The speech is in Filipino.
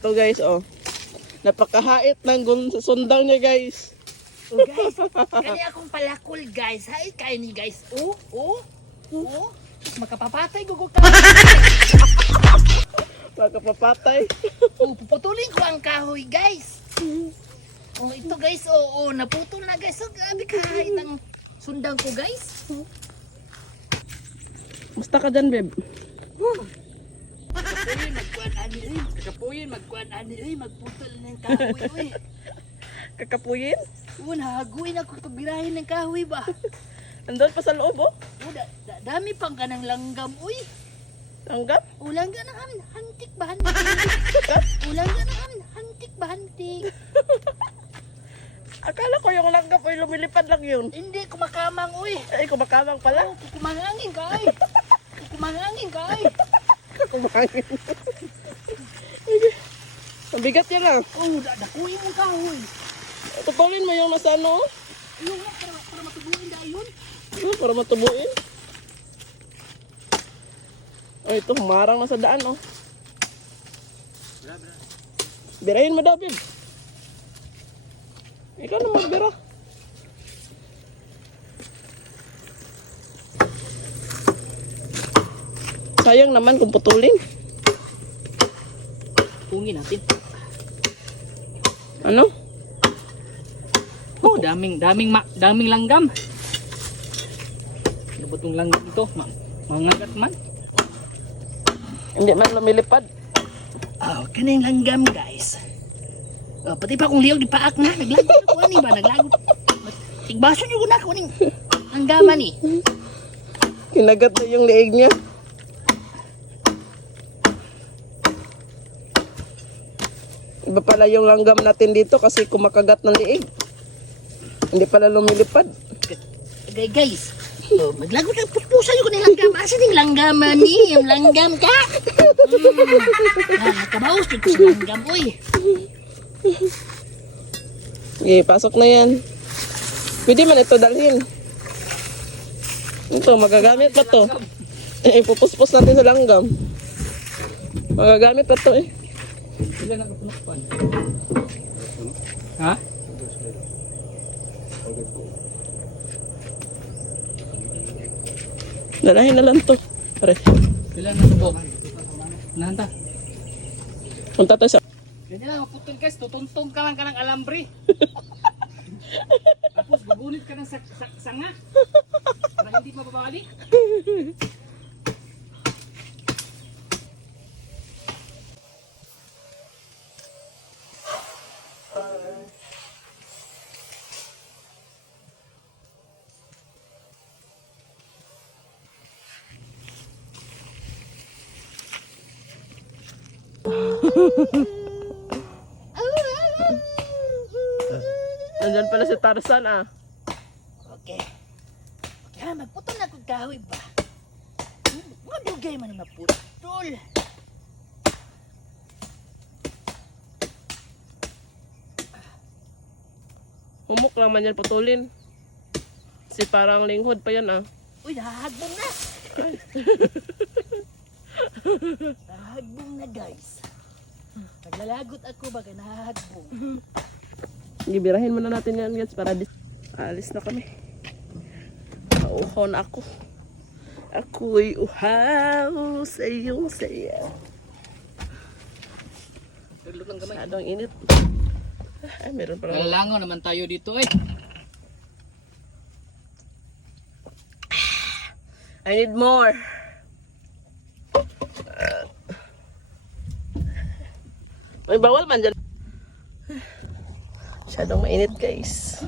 Ito guys, oh. Napakahait ng sundang niya guys. Oh guys, kani akong palakol guys. Hay kay ni guys. Oh. Makapapatay gugog ka. Makapapatay. Oh, puputulin ko ang kahoy guys. Oh, ito guys. Oh, naputol na guys. So, grabe kahit ang sundang ko guys. Musta ka dyan, babe? Kakapuyin, magkuhan ani, magputol ng kahoy, uy. Kakapuyin? Oo, nahaguin ako pag birahin ng kahoy ba? Andun pa sa loob, oh. Oo, dami pang ganang langgam, uy. Langgam? Ulang ka na hantik ba, hantik? Ulang ka na hantik ba, hantik? Akala ko yung langgam ay lumilipad lang yun. Hindi, kumakamang, uy. Ay, kumakamang pala. Oo, kumangangin ka, ay. Kumangangin ka, ay. Kumangin. Mabigat yan ah. Oo, dakuin mo kahoy. Tutulin mo yung nasa ano, oh. Ayun nga, para matubuin na yun. Para matubuin. Oh, ito, humarang na sa daan, oh. Birahin mo daw, babe. Ikaw na magbira. Sayang naman kung putulin. Pungin natin. Ano? Oh, daming langgam. Ano ba itong langgam ito? Mangagat man. Hindi man lumilipad. Oh, kaning langgam guys. Oh, pati pa kung liyog di paak na. Naglagot ako ani ba? Naglagot. Tigbaso nyo na ako ning langgaman eh. Kinagat na yung leeg niya. Iba pala yung langgam natin dito kasi kumakagat ng leeg. Hindi pala lumilipad. Okay guys. Oh, maglagot na puspusan nyo ko ng langgam. Asa ning langgaman ni? Yung langgam ka? Nakabawas dito sa langgam. Uy. Okay, pasok na yan. Pwede man ito dalhin. Ito, magagamit pa to. Pupuspos natin sa langgam. Magagamit pa to eh. Ilan ang kapunokpan? Ha? Dalahin na lang to. Pare. Ilan ang subok? Nahanta. Punta tayo sa... Ganyan lang, maputol guys. Tutuntong ka lang ka ng alambre. Tapos gugunit ka ng sanga. Para hindi mababali. Nandyan pala si Tarzan ah. Okay. Okay, magputol na kong kahoy ba? Mga dugay man na maputol. Humok lang man yan putulin. Kasi parang linghod pa yan ah. Uy, nahahagbong na. Nahahagbong na guys. Naglalagot ako baga nahahagbong. Gibirahin muna natin yan guys para alis na kami. Nauhaw na ako. Ako'y uhaw sa iyong saya. Masyadong init. Ay, meron pala. Nalalangaw naman tayo dito eh. I need more. May bawal man dyan. Masyadong mainit guys.